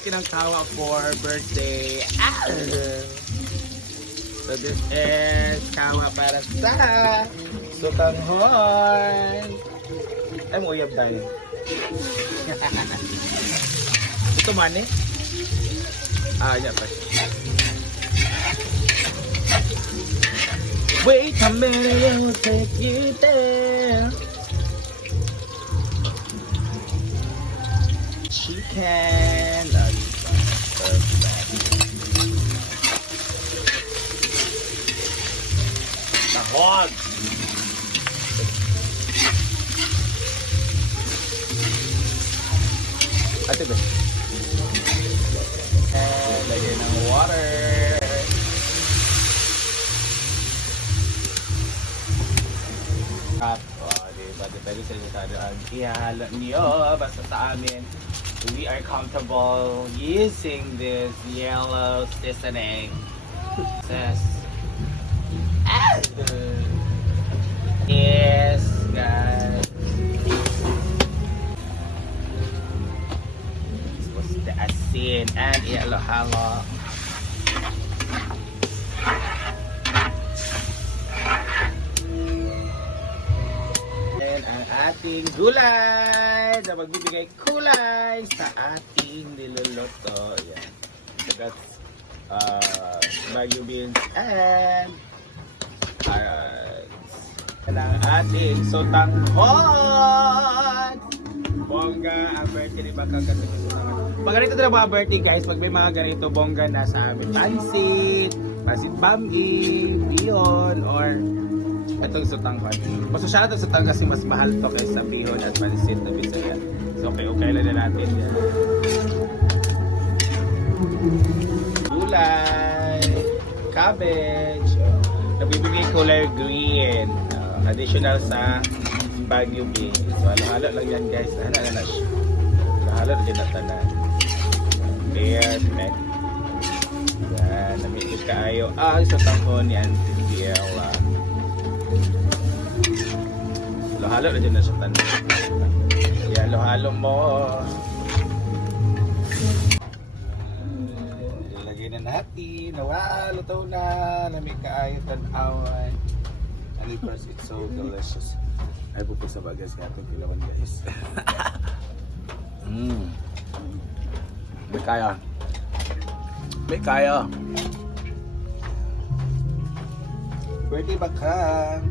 Bertie ng Kawa for birthday. Ah! So this is Kawa para sa Sukanghon. Ay, mo uyab dahil. Ito man eh. Ah, yan pa. Wait a minute, I'll take you there. Chicken. Tahod. Ate ba? Lagyan ng water. Diba? Depende sa limitado ang ihalo niyo. Basta sa amin, we are comfortable using this yellow seasoning. Yes, guys. This was the asin and ihalo-halo. Ang ating gulay na magbibigay kulay sa ating niluluto. Yan. So that's Baguio beans and carrots. Yan ang ating sotanghon. Bongga ang birthday ni Bakang Katulong. Pag ganito na mga birthday guys, pag may mga ganito bongga na sa amin. Pansit bami, bihon, or itong sotanghon. Masasya natin sotanghon kasi mas mahal to kaysa bihon at pansit na bisaya. So okay lang na natin yan. Gulay, cabbage, nabibigay color green, additional sa Baguio beans. So halo-halo lang yan guys. Halo-halo siya. Halo-halo rin na tanan. Beer, met. Yan, namigos kaayo. Sotanghon ni Auntie Biela. Halo-halo na dyan na siya tanan. Halo-halo mo. Ilagay na natin. Wow, luto na. Lamig kaayo tanawan. And of course, it's so delicious. Ay, pupo sa bagas nga itong ilawan guys. May kaya. May kaya. Birthday Bakang.